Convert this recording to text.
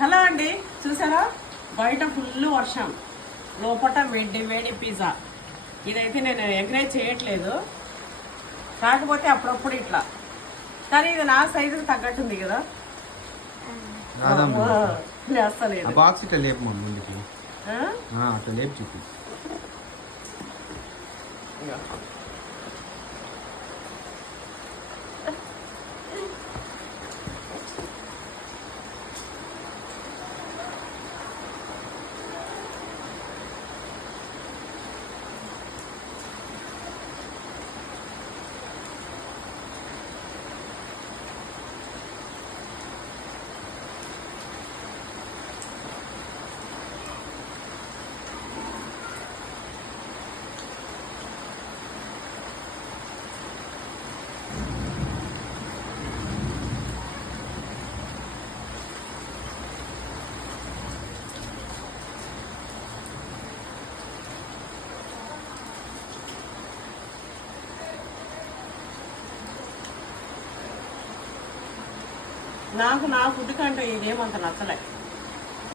Hello అండి, చూసారా బయట ఫుల్ వర్షం, లోపల వేడి వేడి పిజ్జా. ఇదైతే నేను ఎంకరేజ్ చేయట్లేదు, కాకపోతే అప్పుడప్పుడు ఇట్లా. కానీ ఇది నా సైజుకి తగ్గట్టుంది కదా. లేస్తలేదు బాక్స్ ఇట్లా లేపు ముందుకి, అట్లా లేపు చూపి. నాకు నా ఫుడ్ కంటే ఇదేమంత నచ్చలే.